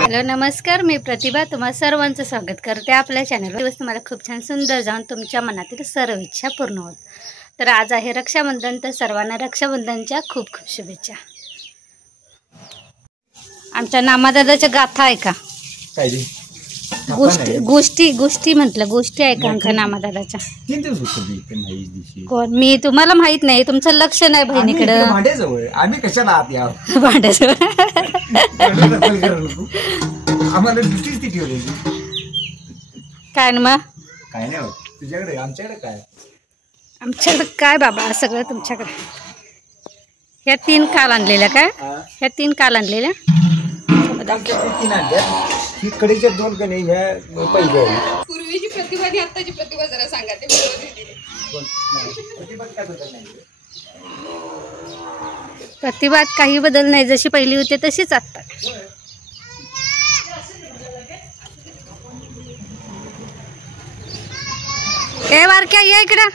Hello नमस्कार, मी प्रतिभा तुम्हा सर्वांचं स्वागत करते आपल्या चॅनलवर। दिवस तुम्हाला खूप छान सुंदर जाऊन तुमच्या मनातील सर्व इच्छा पूर्ण होत। तर आज आहे रक्षाबंधन, तर सर्वांना रक्षाबंधनच्या खूप खूप शुभेच्छा। आमच्या नामादादाच्या गाथा ऐका, गोष्टी म्हटलं, गोष्टी ऐका आमच्या नामादादाच्या। कोण मी तुम्हाला माहित नाही, तुमचं लक्ष नाही बहिणीकडे। भांड्याजवळ आम्ही कशाला आत या भांड्याजवळ आम्हाला ड्युटीच ती ठेवलेली काय ना मग काय नाही होत तुझ्याकडे। आमच्याकडे काय बाबा, सगळं तुमच्याकडे। ह्या 3 काल आणलेल्या काय, ह्या 3 काल आणलेल्या तीन आणल्या। ही कडेच्या 2 कणे ह्या पहिल्या आहे। पूर्वीची प्रतिभा आणि आत्ताची प्रतिभा जरा सांगा ते प्रतिभात काही बदल नाही, जशी पहिली होती तशीच आत्ता। ए वारक्या या इकडं,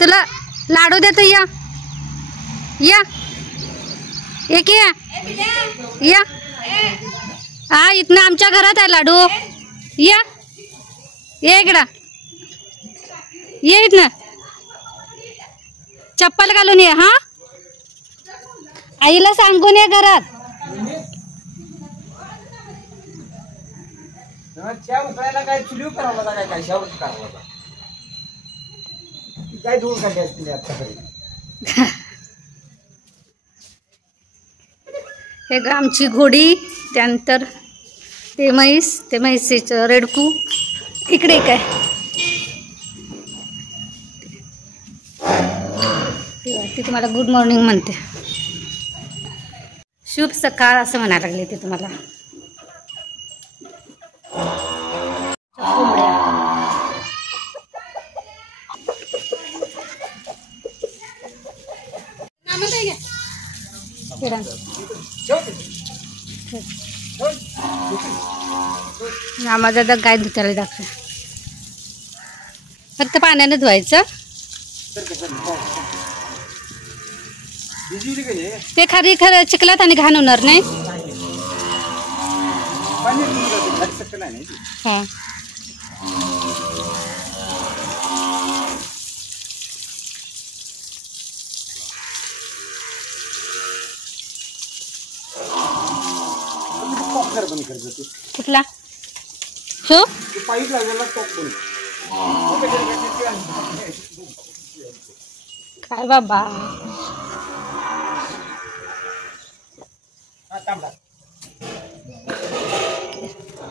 तुला लाडू देतो, या या एक या हा, इथनं आमच्या घरात आहे लाडू। या ये इकडं, ये इथनं चप्पल घालून ये। हा आईला सांगून ये घरात। चहा उकळायला काय चुलीव करावं लागा, काय शावर करावं लागा, काय धुवून काढली असतील आतापर्यंत। हे आमची घोडी, त्यानंतर ते म्हैसीचं रेडकू इकडे काय, ती तुम्हाला गुड मॉर्निंग म्हणते, शुभ सकाळ असं म्हणायला लागले ते तुम्हाला। नामादादा गाय धुताला दाखव, फक्त पाण्याने धुवायचं। ते खरं चिखलात आणि घाण होणार नाही। हा कुठला हो पाईप लागलेला काय बाबा,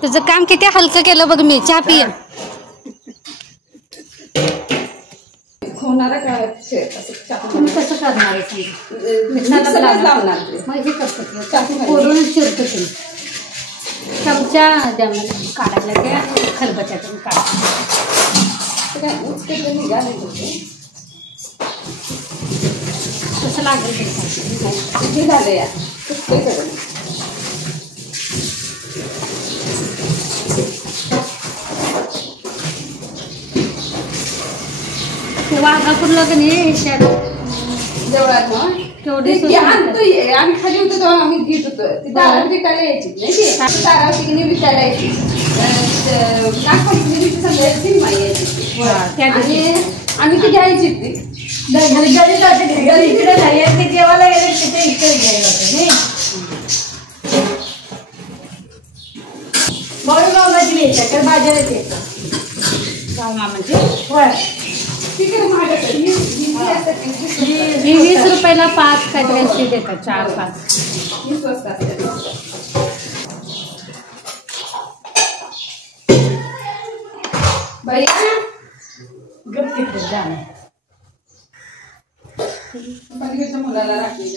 तुझं काम किती हलकं केलं बघ मी। चहा पिय होणारा काय कसं करणार आहे, चमचा द्या मला काढायला, त्या खलबत्यातून कसं लागेल झालं या वाघापूरला का नाही जवळात ना केवढी आणतोय। आम्ही खाली होतो तेव्हा आम्ही घेत होतो, ती दारावर विकायला यायची नाही, दारावर तिकडे विकायला यायची, नागपंचमी संध्याकाळी माई यायची आणि आम्ही ती घ्यायची। ती जेवायला गेले तिथे इकडे घ्यायला मामाची घ्यायच्या तर बाजारात येतं मामाची। ही 20 रुपयाला 5 काहीतरी देतात, 4-5 स्वस्त असते। बाई मुलाला राखली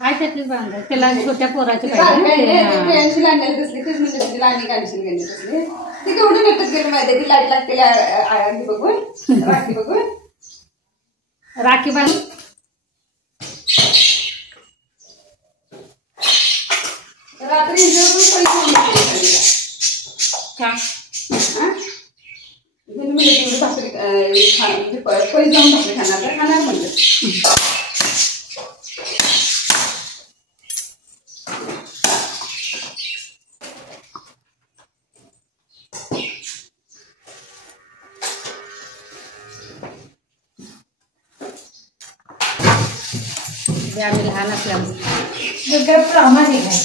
हाय त्यातली बांध, त्याला छोट्या पोराचे ते केवढं नेटत गेलं माहिती, ती लाईट लागते बघून, राखी बघून राखी बांध। रात्री पैसे पैसे जाऊन भाकरी खाणार तर खाणार म्हणलं. आम्ही लहान असल्यामुळे प्रामाणिक आहे.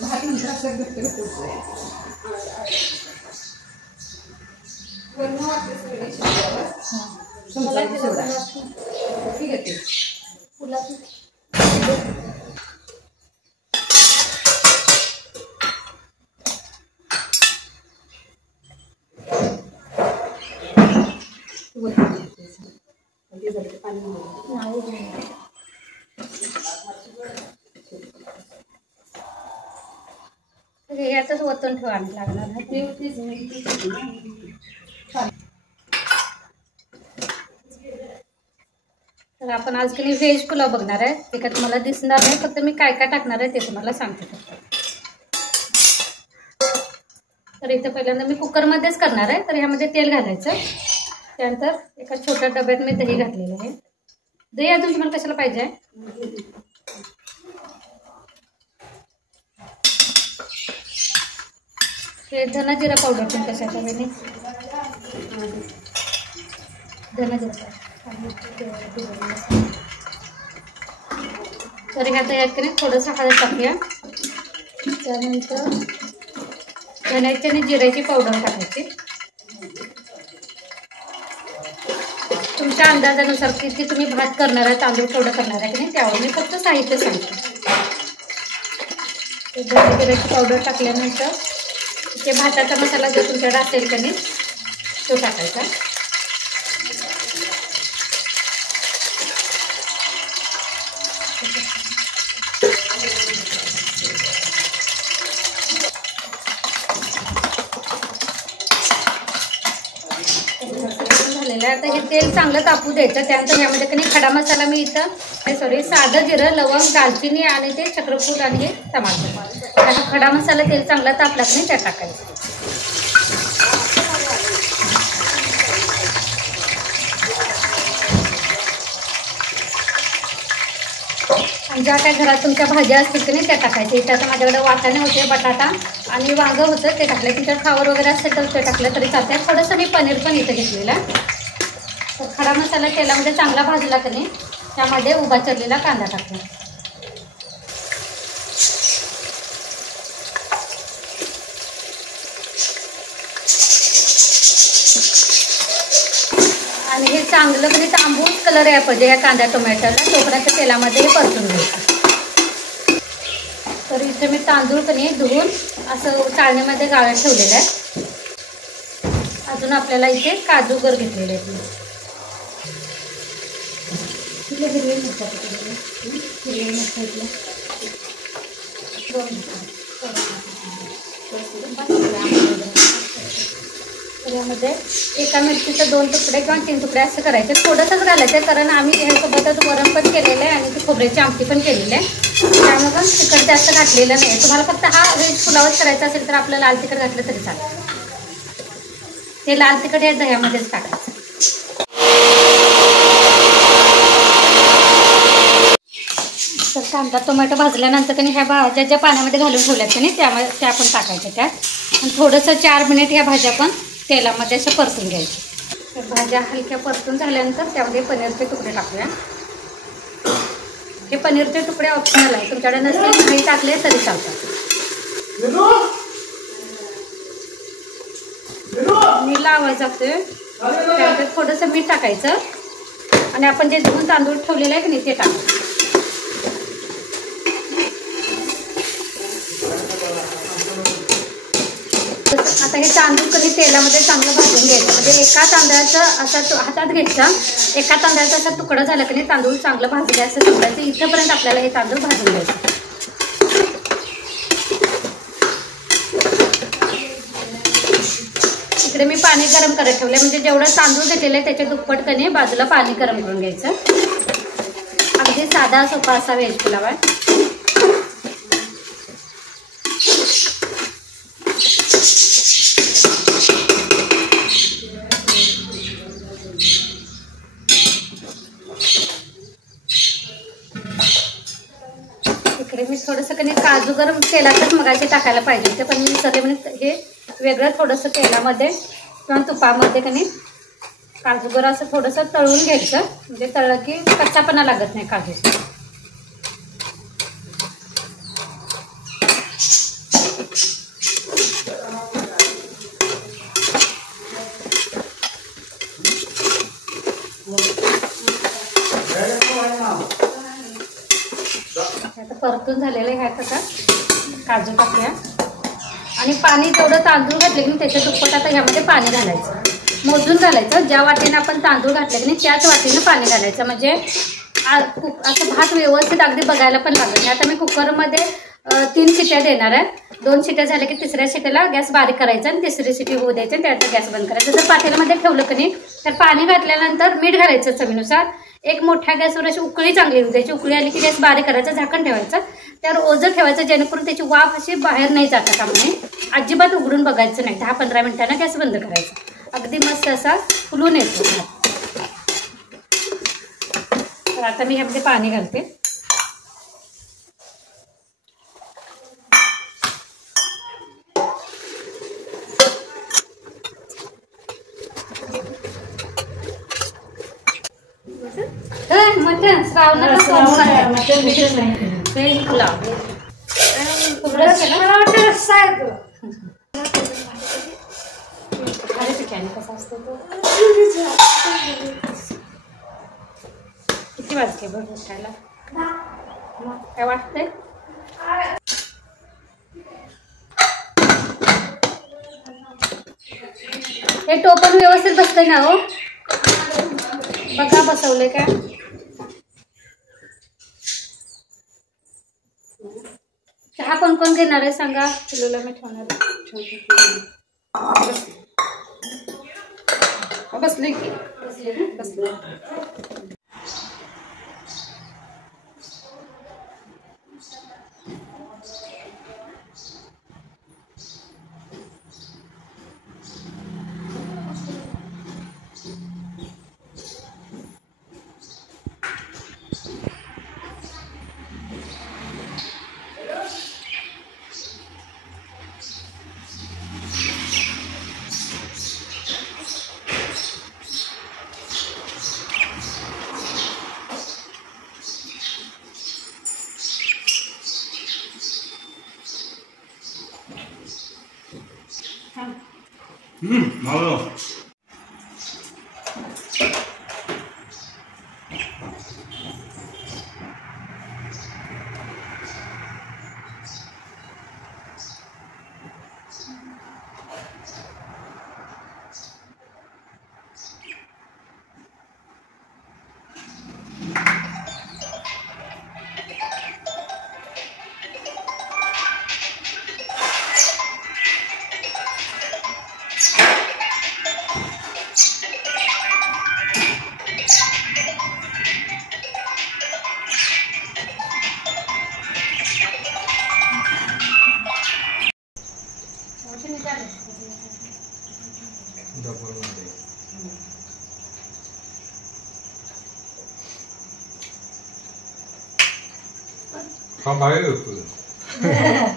भात नंतर असं घट्ट घट्ट होतोय. वरून वाटलं सगळं शिजल्यावर समजायचं सोडा. ठीक आहे ते यातच वतून ठेवावं लागणार ना. तर आपण आज काही व्हेज पुलाव बघणार आहे. ते काय तुम्हाला दिसणार नाही, फक्त मी काय काय टाकणार आहे ते तुम्हाला सांगते फक्त. तर इथे पहिल्यांदा मी कुकरमध्येच करणार आहे. तर ह्यामध्ये तेल घालायचं. त्यानंतर एका छोट्या डब्यात मी दही घातलेलं आहे. दही अजून तुम्हाला कशाला पाहिजे आहे? हे धना जिरा पावडर पण कशाच्या वेळी धना जिरा. तर ह्या तयार करून थोडंसं हळद टाकूया. त्यानंतर धण्याची आणि जिऱ्याची पावडर टाकायची. तुमच्या अंदाजानुसार किती तुम्ही भात करणार आहे, तांदूळ केवढं करणार आहे की नाही त्यावर मी फक्त साहित्य सांगते. धने जिऱ्याची पावडर टाकल्यानंतर ते भाताचा मसाला जो तुमच्याकडे असेल का नाही तो टाकायचा. झालेलं आहे. आता हे तेल चांगलं तापू द्यायचं. त्यानंतर ह्यामध्ये काही खडा मसाला मी इथं साधं जिरं, लवंग, दालचिनी आणि ते चक्रफूल आणि हे टमाटर. आता खडा मसाला तेल चांगला तापला की नाही त्यात टाकायचं. आणि ज्या काय घरात तुमच्या भाज्या असतील की नाही त्या टाकायच्या. इथं आता माझ्याकडे वाटाणे होते, बटाटा आणि वांगं होतं ते टाकलं. तुमच्या फ्लावर वगैरे असेल तर ते टाकलं तरी चालतं. थोडंसं मी पनीर पण इथं घेतलेलं. तर खडा मसाला तेलामध्ये चांगला भाजला की नाही त्यामध्ये उभा चिरलेला कांदा टाकला. आणि हे चांगलं म्हणजे तांबूस कलर यायला पाहिजे ह्या कांदा टोमॅटोला. तोपर्यंत तेलामध्ये हे परतून घ्यायचं. तर इथे मी तांदूळ कणी धुवून असं चाळणीमध्ये गाळत ठेवलेलं आहे. अजून आपल्याला इथे काजू गर घेतलेले आहेत. हिरवी यामध्ये एका मिरचीचे 2 तुकडे किंवा 3 तुकडे असं करायचे. थोडंसंच घालायचं कारण आम्ही ह्यासोबतच वरण पण केलेलं आहे आणि ती खोबऱ्याची आमटी पण केलेली आहे. त्यामुळे पण तिखट जास्त घातलेलं नाही. तुम्हाला फक्त हा व्हेज पुलावच करायचा असेल तर आपलं लाल तिखट घातलं तरी चालेल. ते लाल तिखट या दह्यामध्येच टाकायचं. तर कांदा टोमॅटो भाजल्यानंतर त्यांनी ह्या भाज्या ज्या पाण्यामध्ये घालून ठेवल्यात त्यांनी त्या पण टाकायच्या त्यात. आणि थोडंसं 4 मिनिट ह्या भाज्या पण तेलामध्ये अशा परतून घ्यायच्या. तर भाज्या हलक्या परतून झाल्यानंतर त्यामध्ये पनीरचे तुकडे टाकूया. हे पनीरचे तुकडे ऑप्शनल आहे. तुमच्याकडे नसतील नाही टाकले तरी चालतात. मी लावायचं असते. त्यानंतर थोडंसं मीठ टाकायचं आणि आपण जे धुवून तांदूळ ठेवलेलं आहे की नाही ते टाकायचं. आता हे तांदूळ कधी तेलामध्ये चांगलं भाजून घ्यायचं. म्हणजे एका तांदळाचं असं हातात घ्यायचं. एका तांदळाचा असा तुकडा झाला की नाही तांदूळ चांगलं भाजले असं समजायचं. इथंपर्यंत आपल्याला हे तांदूळ भाजून घ्यायचं. इकडे मी पाणी गरम करत ठेवले, म्हणजे जेवढं तांदूळ घेतलेलं आहे त्याच्या दुप्पट कणी बाजूला पाणी गरम करून घ्यायचं. अगदी साधा सोपा असा व्हेज पुलाव आहे. इकडे मी थोडंसं कधी काजू गरम तेलातच मगाशी टाकायला पाहिजे होते, पण मी विसरले. म्हणजे हे वेगळं थोडंसं तेलामध्ये किंवा तुपामध्ये कधी काजू गरम असं थोडंसं तळून घ्यायचं, म्हणजे तळलं की कच्चापणा लागत नाही काजूचा. आता परतून झालेलं आहे. ह्यात आता काजू टाकूया आणि पाणी जेवढं तांदूळ घातले की त्याच्या दुप्पट आता ह्यामध्ये पाणी घालायचं, मोजून घालायचं. ज्या वाटीनं आपण तांदूळ घातले की त्याच वाटीनं पाणी घालायचं, म्हणजे असं भात व्यवस्थित अगदी बघायला पण लागत नाही. आता मी कुकरमध्ये 3 शिट्या देणार आहे. 2 शिट्या झाल्या की तिसऱ्या शिट्याला गॅस बारीक करायचा आणि तिसरी शिटी होऊ द्यायची आणि त्यानंतर गॅस बंद करायचा. जर पातेल्यामध्ये ठेवलं की नाही तर पाणी घातल्यानंतर मीठ घालायचं चवीनुसार. एक मोठ्या गॅसवर अशी उकळी चांगली होऊ द्यायची. उकळी आली की गॅस बारीक करायचं, झाकण ठेवायचं, त्यावर ओझं ठेवायचं, जेणेकरून त्याची वाफ अशी बाहेर नाही जाता कामा नये. अजिबात उघडून बघायचं नाही. 10-15 मिनिटांना गॅस बंद करायचा. अगदी मस्त असा फुलून येतो. तर आता मी ह्यामध्ये पाणी घालते. मटन श्रावणाला पुलाव कसा असतो तो किती वाजते बघ खायला. काय वाटतंय? हे टोपण व्यवस्थित बसतंय ना हो? बघा बसवले का? चहा कोण कोण घेणार आहे सांगा. पिलूला मी ठेवणार बसले की बसले. malo. 다 봐요, 그.